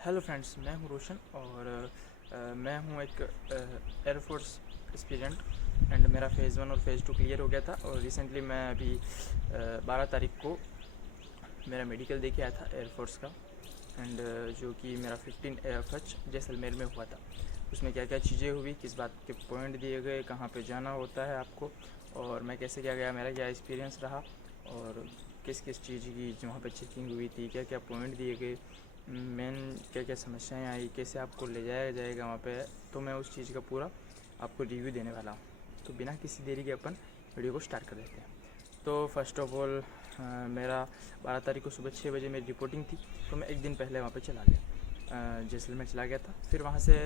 Hello friends, मैं हूं रोशन और मैं हूं एक एयरफोर्स एस्पिरेंट एंड मेरा फ़ेज़ 1 और फ़ेज़ 2 क्लियर हो गया था। और रिसेंटली मैं अभी 12 तारीख को मेरा मेडिकल दे के आया था एयरफोर्स का। एंड जो कि मेरा 15 AFH जैसलमेर में हुआ था। उसमें क्या क्या चीज़ें हुई, किस बात के पॉइंट दिए गए, कहाँ पे जाना होता है आपको, और मैं कैसे क्या गया, मेरा क्या एक्सपीरियंस रहा, और किस किस चीज़ की वहाँ पे चेकिंग हुई थी, क्या क्या पॉइंट दिए गए, मेन क्या क्या समस्याएं आई, कैसे आपको ले जाया जाएगा वहाँ पे। तो मैं उस चीज़ का पूरा आपको रिव्यू देने वाला हूँ। तो बिना किसी देरी के अपन वीडियो को स्टार्ट कर देते हैं। तो फर्स्ट ऑफ ऑल मेरा 12 तारीख को सुबह 6 बजे मेरी रिपोर्टिंग थी। तो मैं एक दिन पहले वहाँ पे चला गया, जैसलमेर चला गया था। फिर वहाँ से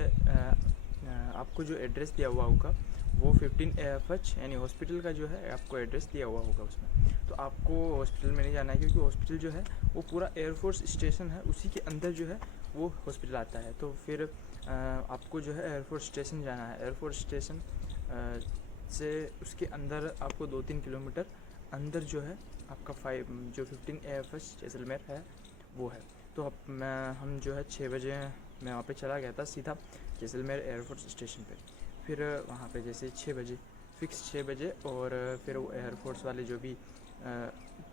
आपको जो एड्रेस दिया हुआ होगा वो 15 AFH यानी हॉस्पिटल का जो है आपको एड्रेस दिया हुआ होगा उसमें। तो आपको हॉस्पिटल में नहीं जाना है, क्योंकि हॉस्पिटल जो है वो पूरा एयरफोर्स स्टेशन है, उसी के अंदर जो है वो हॉस्पिटल आता है। तो फिर आपको जो है एयरफोर्स स्टेशन जाना है। एयरफोर्स स्टेशन से उसके अंदर आपको 2-3 किलोमीटर अंदर जो है आपका 15 AFH जैसलमेर है वो है। तो हम जो है 6 बजे मैं वहाँ पे चला गया था सीधा जैसलमेर एयरफोर्स स्टेशन पे। फिर वहाँ पे जैसे 6 बजे फिक्स 6 बजे, और फिर वो एयरफोर्स वाले जो भी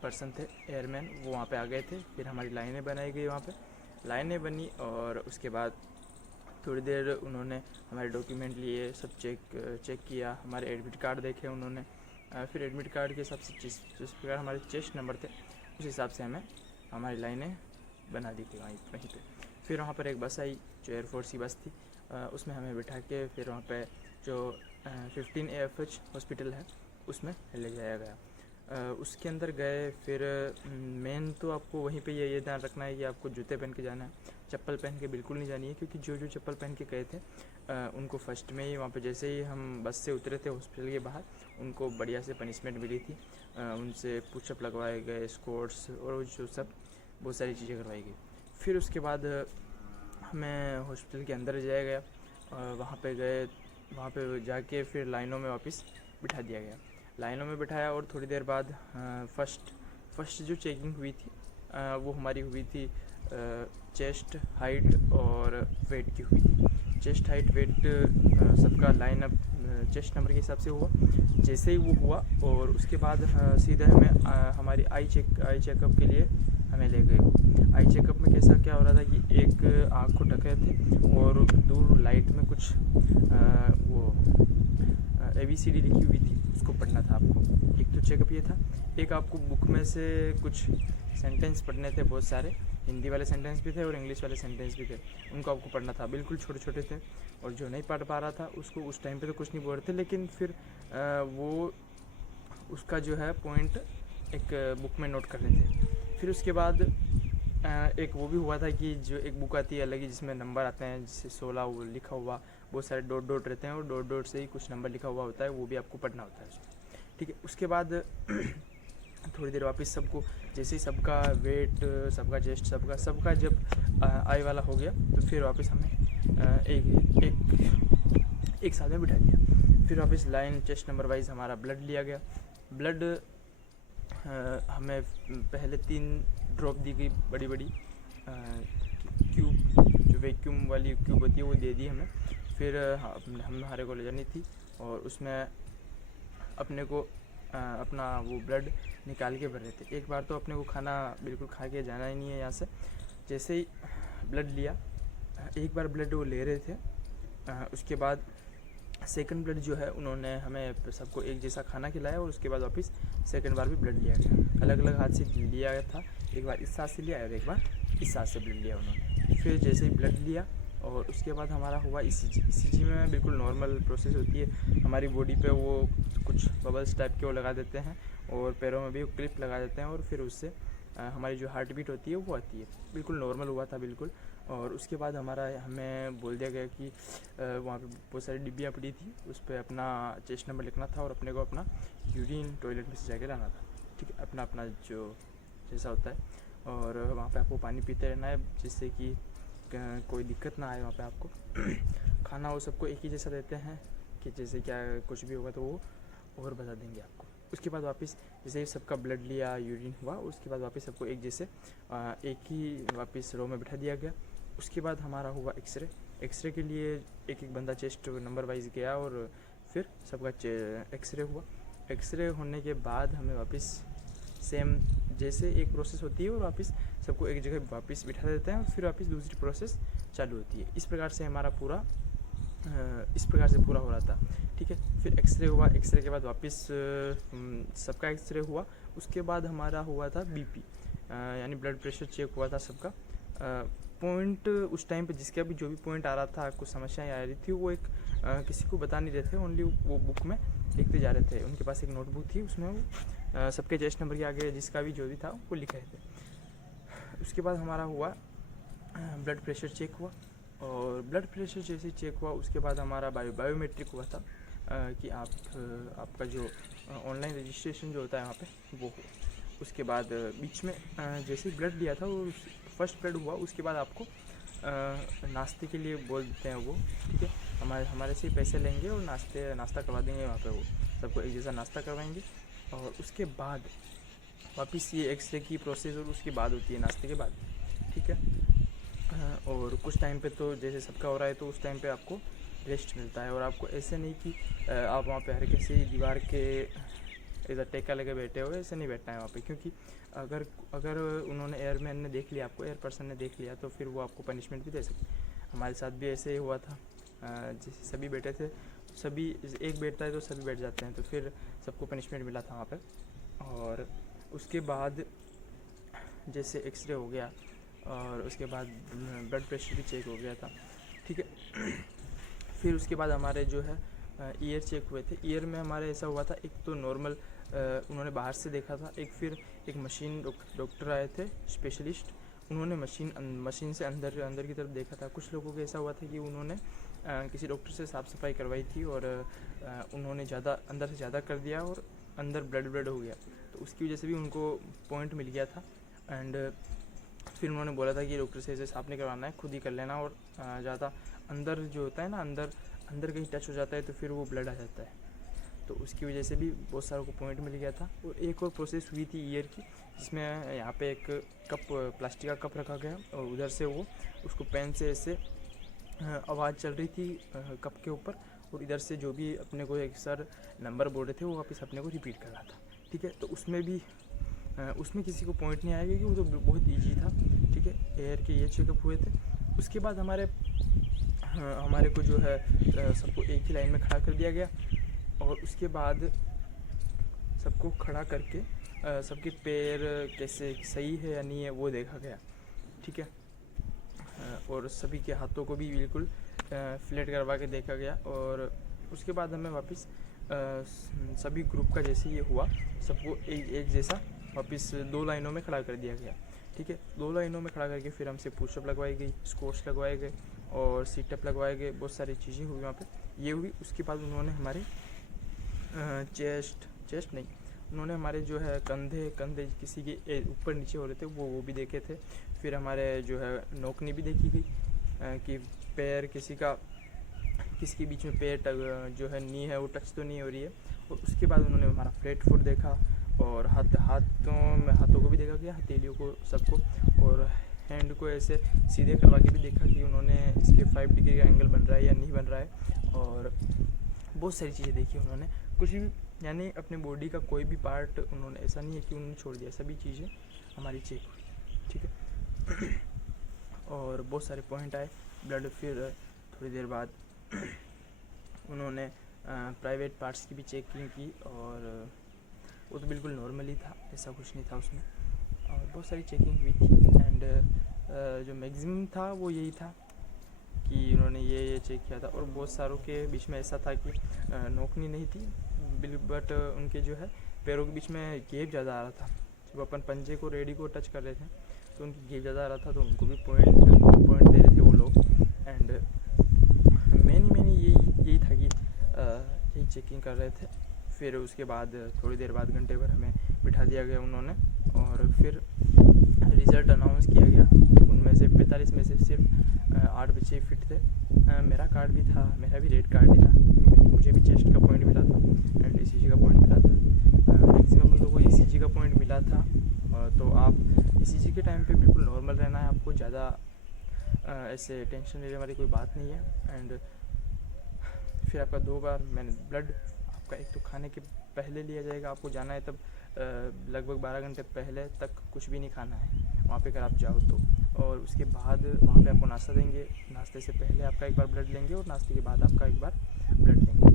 पर्सन थे, एयरमैन, वो वहाँ पे आ गए थे। फिर हमारी लाइनें बनाई गई, वहाँ पे लाइनें बनी, और उसके बाद थोड़ी देर उन्होंने हमारे डॉक्यूमेंट लिए, सब चेक किया, हमारे एडमिट कार्ड देखे उन्होंने। फिर एडमिट कार्ड के हिसाब से जिस प्रकार हमारे चेस्ट नंबर थे उस हिसाब से हमें हमारी लाइनें बना दी थी वहीं पे। फिर वहाँ पर एक बस आई जो एयरफोर्स की बस थी, उसमें हमें बिठा के फिर वहाँ पे जो 15 AFH हॉस्पिटल है उसमें ले जाया गया। उसके अंदर गए। फिर मेन तो आपको वहीं पे ये ध्यान रखना है कि आपको जूते पहन के जाना है, चप्पल पहन के बिल्कुल नहीं जानी है। क्योंकि जो जो चप्पल पहन के गए थे उनको फर्स्ट में ही वहाँ पे जैसे ही हम बस से उतरे थे हॉस्पिटल के बाहर, उनको बढ़िया से पनिशमेंट मिली थी। उनसे पुशअप लगवाए गए, स्क्वाट्स और जो सब बहुत सारी चीज़ें करवाई गई। फिर उसके बाद हमें हॉस्पिटल के अंदर जाया गया। वहाँ पे गए, वहाँ पे जाके फिर लाइनों में वापस बिठा दिया गया। लाइनों में बिठाया और थोड़ी देर बाद फर्स्ट जो चेकिंग हुई थी वो हमारी हुई थी चेस्ट हाइट और वेट की हुई थी। चेस्ट हाइट वेट सबका लाइन अप चेस्ट नंबर के हिसाब से हुआ। जैसे ही वो हुआ और उसके बाद सीधे हमें हमारी आई चेकअप के लिए हमें ले गए। आई चेकअप में कैसा क्या हो रहा था कि एक आँख को ढके थे और दूर लाइट में कुछ वो ABCD लिखी हुई थी, उसको पढ़ना था आपको। एक तो चेकअप ये था। एक आपको बुक में से कुछ सेंटेंस पढ़ने थे, बहुत सारे हिंदी वाले सेंटेंस भी थे और इंग्लिश वाले सेंटेंस भी थे, उनको आपको पढ़ना था। बिल्कुल छोटे छोटे थे, और जो नहीं पढ़ पा रहा था उसको उस टाइम पे तो कुछ नहीं बोल रहे थे, लेकिन फिर वो उसका जो है पॉइंट एक बुक में नोट कर रहे थे। फिर उसके बाद एक वो भी हुआ था कि जो एक बुक आती है अलग ही जिसमें नंबर आते हैं, जिससे 16 वो लिखा हुआ, बहुत सारे डॉट डॉट रहते हैं और डॉट डॉट से ही कुछ नंबर लिखा हुआ होता है, वो भी आपको पढ़ना होता है उसमें। ठीक है। उसके बाद थोड़ी देर वापस सबको जैसे ही सबका वेट, सबका चेस्ट, सबका जब आई वाला हो गया, तो फिर वापस हमें एक एक एक साथ में बिठा दिया। फिर वापस लाइन चेस्ट नंबर वाइज हमारा ब्लड लिया गया। ब्लड हमें पहले 3 ड्रॉप दी गई, बड़ी बड़ी क्यूब, जो वैक्यूम वाली क्यूब होती है वो दे दी हमें। फिर हमारे को ले जानी थी, और उसमें अपने को अपना वो ब्लड निकाल के भर रहे थे। एक बार तो अपने को खाना बिल्कुल खा के जाना ही नहीं है यहाँ से। जैसे ही ब्लड लिया, एक बार ब्लड वो ले रहे थे, उसके बाद सेकंड ब्लड जो है उन्होंने हमें सबको एक जैसा खाना खिलाया, और उसके बाद वापस सेकंड बार भी ब्लड लिया गया। अलग अलग हाथ से लिया गया था, एक बार इस साथ से लिया और एक बार इस साथ से ब्लड लिया उन्होंने। फिर जैसे ही ब्लड लिया और उसके बाद हमारा हुआ ECG में बिल्कुल नॉर्मल प्रोसेस होती है। हमारी बॉडी पे वो कुछ बबल्स टाइप के वो लगा देते हैं, और पैरों में भी वो क्लिप लगा देते हैं, और फिर उससे हमारी जो हार्ट बीट होती है वो आती है। बिल्कुल नॉर्मल हुआ था बिल्कुल। और उसके बाद हमें बोल दिया गया कि वहाँ पे बहुत सारी डिब्बियाँ पड़ी थी, उस पर अपना चेस्ट नंबर लिखना था और अपने को अपना यूरिन टॉयलेट में से जाके लाना था। ठीक है, अपना अपना जो जैसा होता है। और वहाँ पे आपको पानी पीते रहना है, जिससे कि कोई दिक्कत ना आए वहाँ पे आपको। खाना वो सबको एक ही जैसा देते हैं, कि जैसे क्या कुछ भी होगा तो वो और बता देंगे आपको। उसके बाद वापस जैसे ही सबका ब्लड लिया, यूरिन हुआ, उसके बाद वापस सबको एक जैसे एक ही वापस रो में बिठा दिया गया। उसके बाद हमारा हुआ एक्सरे। एक्सरे के लिए एक एक बंदा चेस्ट नंबर वाइज गया और फिर सबका एक्सरे हुआ। एक्सरे होने के बाद हमें वापस सेम जैसे एक प्रोसेस होती है और वापस सबको एक जगह वापस बिठा देते हैं और फिर वापस दूसरी प्रोसेस चालू होती है। इस प्रकार से हमारा पूरा हो रहा था। ठीक है, फिर एक्सरे हुआ। एक्सरे के बाद वापस सबका एक्सरे हुआ। उसके बाद हमारा हुआ था बीपी, यानी ब्लड प्रेशर चेक हुआ था सबका। पॉइंट उस टाइम पे जिसका भी जो भी पॉइंट आ रहा था, कुछ समस्याएं आ रही थी, वो एक किसी को बता नहीं रहे थे, ओनली वो बुक में लिखते जा रहे थे। उनके पास एक नोटबुक थी, उसमें वो सबके चेस्ट नंबर के आगे जिसका भी जो भी था वो लिख रहे थे। उसके बाद हमारा हुआ ब्लड प्रेशर चेक हुआ, और ब्लड प्रेशर जैसे चेक हुआ उसके बाद हमारा बायोमेट्रिक हुआ था कि आपका जो ऑनलाइन रजिस्ट्रेशन जो होता है वहाँ पे वो हो। उसके बाद बीच में जैसे ही ब्लड लिया था वो फर्स्ट ब्लड हुआ, उसके बाद आपको नाश्ते के लिए बोल देते हैं वो। ठीक है, हमारे से पैसे लेंगे और नाश्ता करवा देंगे वहाँ पे, वो सबको एक जैसा नाश्ता करवाएंगे। और उसके बाद वापस ये एक्सरे की प्रोसेस और उसके बाद होती है नाश्ते के बाद। ठीक है, और कुछ टाइम पे तो जैसे सबका हो रहा है तो उस टाइम पे आपको रेस्ट मिलता है, और आपको ऐसे नहीं कि आप वहाँ पे हर किसी दीवार के इधर टेका लगे बैठे हो, ऐसे नहीं बैठना है वहाँ पे। क्योंकि अगर उन्होंने एयरमैन ने देख लिया आपको, एयर पर्सन ने देख लिया, तो फिर वो आपको पनिशमेंट भी दे सकते। हमारे साथ भी ऐसे ही हुआ था। जैसे सभी बैठे थे, सभी एक बैठता है तो सभी बैठ जाते हैं, तो फिर सबको पनिशमेंट मिला था वहाँ पर। और उसके बाद जैसे एक्सरे हो गया और उसके बाद ब्लड प्रेशर भी चेक हो गया था। ठीक है, फिर उसके बाद हमारे जो है ईयर चेक हुए थे। ईयर में हमारे ऐसा हुआ था, एक तो नॉर्मल उन्होंने बाहर से देखा था, एक मशीन डॉक्टर आए थे स्पेशलिस्ट, उन्होंने मशीन से अंदर की तरफ देखा था। कुछ लोगों को ऐसा हुआ था कि उन्होंने किसी डॉक्टर से साफ़ सफाई करवाई थी और उन्होंने अंदर से ज़्यादा कर दिया और अंदर ब्लड हो गया, तो उसकी वजह से भी उनको पॉइंट मिल गया था। एंड फिर उन्होंने बोला था कि डॉक्टर से इसे साफ नहीं करवाना है, खुद ही कर लेना, और ज़्यादा अंदर जो होता है ना, अंदर कहीं टच हो जाता है तो फिर वो ब्लड आ जाता है, तो उसकी वजह से भी बहुत सारों को पॉइंट मिल गया था। और एक और प्रोसेस हुई थी ईयर की, जिसमें यहाँ पे एक प्लास्टिक का कप रखा गया और उधर से वो उसको पेन से ऐसे आवाज़ चल रही थी कप के ऊपर, और इधर से जो भी अपने को एक सर नंबर बोल रहे थे वो वापस अपने को रिपीट कर रहा था। ठीक है, तो उसमें किसी को पॉइंट नहीं आएगा, क्योंकि वो तो बहुत ईजी था। ठीक है, एयर के ये चेकअप हुए थे। उसके बाद हमारे को जो है सबको एक ही लाइन में खड़ा कर दिया गया, और उसके बाद सबको खड़ा करके सबके पैर कैसे सही है या नहीं है वो देखा गया। ठीक है, और सभी के हाथों को भी बिल्कुल फ्लैट करवा के देखा गया। और उसके बाद हमें वापस सभी ग्रुप का जैसे ये हुआ, सबको एक जैसा वापस 2 लाइनों में खड़ा कर दिया गया। ठीक है, 2 लाइनों में खड़ा करके फिर हमसे पुशअप लगवाई गई, स्क्वाट्स लगवाए गए और सीटअप लगवाए गए, बहुत सारी चीज़ें हुई वहाँ पे, ये हुई। उसके बाद उन्होंने हमारे चेस्ट नहीं, उन्होंने हमारे जो है कंधे किसी के ऊपर नीचे हो रहे थे वो भी देखे थे। फिर हमारे जो है नोकनी भी देखी गई कि पैर किसी के बीच में पैर जो है नी है वो टच तो नहीं हो रही है। और उसके बाद उन्होंने हमारा फ्लैट फुट देखा, और हाथों को भी देखा गया, हथेलियों को सबको, और हैंड को ऐसे सीधे करवा के भी देखा कि उन्होंने इसके 5 डिग्री का एंगल बन रहा है या नहीं बन रहा है। और बहुत सारी चीज़ें देखी उन्होंने, कुछ भी यानी अपने बॉडी का कोई भी पार्ट उन्होंने, ऐसा नहीं है कि उन्होंने छोड़ दिया, सभी चीज़ें हमारी चेक हुई। ठीक है, और बहुत सारे पॉइंट आए ब्लड। फिर थोड़ी देर बाद उन्होंने प्राइवेट पार्ट्स की भी चेकिंग की, और वो तो बिल्कुल नॉर्मल ही था, ऐसा कुछ नहीं था उसमें, और बहुत सारी चेकिंग हुई थी। एंड जो मैक्सिमम था वो यही था कि उन्होंने ये चेक किया था। और बहुत सारों के बीच में ऐसा था कि नोकनी नहीं थी, बट उनके जो है पैरों के बीच में गैप ज़्यादा आ रहा था। जब अपन पंजे को रेडी को टच कर रहे थे तो उनकी गैप ज़्यादा आ रहा था, तो उनको भी पॉइंट दे रहे थे वो लोग। एंड मैंने यही था कि यही चेकिंग कर रहे थे। फिर उसके बाद थोड़ी देर बाद घंटे भर हमें बिठा दिया गया उन्होंने, और फिर रिज़ल्ट अनाउंस किया गया। उनमें से 45 में से सिर्फ 8 बच्चे फिट थे। मेरा कार्ड भी था, मेरा भी रेड कार्ड ही था, मुझे भी चेस्ट का पॉइंट मिला था एंड ECG का पॉइंट मिला था। मैक्सिमम लोगों को ECG का पॉइंट मिला था। तो आप ECG के टाइम पे बिल्कुल नॉर्मल रहना है, आपको ज़्यादा ऐसे टेंशन लेने वाली कोई बात नहीं है। एंड फिर आपका 2 बार मैंने ब्लड आपका एक तो खाने के पहले लिया जाएगा, आपको जाना है तब लगभग 12 घंटे पहले तक कुछ भी नहीं खाना है वहाँ पे अगर आप जाओ तो। और उसके बाद वहाँ पे आपको नाश्ता देंगे, नाश्ते से पहले आपका एक बार ब्लड लेंगे और नाश्ते के बाद आपका एक बार ब्लड लेंगे,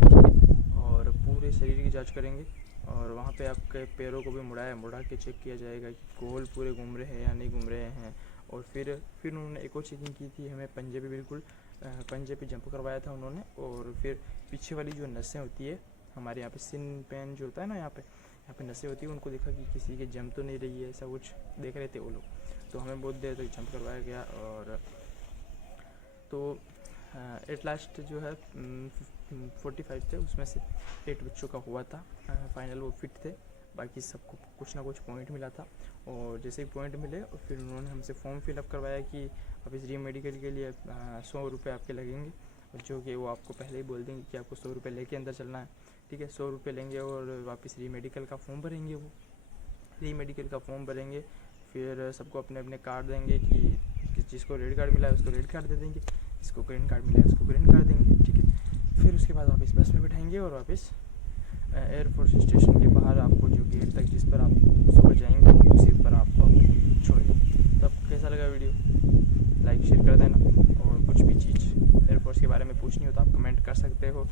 ठीक है। और पूरे शरीर की जांच करेंगे और वहाँ पे आपके पैरों को भी मुड़ा के चेक किया जाएगा कि गोल पूरे घूम रहे हैं या नहीं घूम रहे हैं। और फिर उन्होंने एक और चेकिंग की थी, हमें पंजे पे बिल्कुल पंजे पे जंप करवाया था उन्होंने। और फिर पीछे वाली जो नसें होती है हमारे यहाँ पे सिन पेन जो होता है ना, यहाँ पे नसें होती है, उनको देखा कि किसी के जंप तो नहीं रही है, ऐसा कुछ देख रहे थे वो लोग। तो हमें बहुत देर तक जंप करवाया गया। और तो एट लास्ट जो है 45 थे, उसमें से 8 बच्चों का हुआ था फाइनल, वो फिट थे, बाकी सबको कुछ ना कुछ पॉइंट मिला था। और जैसे ही पॉइंट मिले और फिर उन्होंने हमसे फॉर्म फिलअप करवाया कि अब इस री मेडिकल के लिए 100 रुपये आपके लगेंगे, जो कि वो आपको पहले ही बोल देंगे कि आपको 100 रुपये लेके अंदर चलना है, ठीक है। 100 रुपये लेंगे और वापस री मेडिकल का फॉर्म भरेंगे। वो री मेडिकल का फॉर्म भरेंगे, फिर सबको अपने अपने कार्ड देंगे कि जिसको रेड कार्ड मिला है उसको रेड कार्ड दे देंगे, जिसको ग्रीन कार्ड मिला है उसको ग्रीन कार्ड देंगे, ठीक है। फिर उसके बाद वापस बस में बैठाएंगे और वापस एयरफोर्स स्टेशन के बाहर आपको जो गेट तक जिस पर आप सुबह जाएंगे उसी पर आपको छोड़ेंगे। तो आपको कैसा लगा वीडियो, लाइक शेयर कर देना। और कुछ भी चीज़ एयरफोर्स के बारे में पूछनी हो तो आप कमेंट कर सकते हो,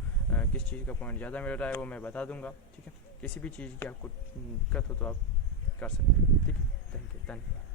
किस चीज़ का पॉइंट ज़्यादा मिल रहा है वो मैं बता दूंगा, ठीक है। किसी भी चीज़ की आपको दिक्कत हो तो आप कर सकते हो, ठीक है। थैंक यू, धन्यवाद।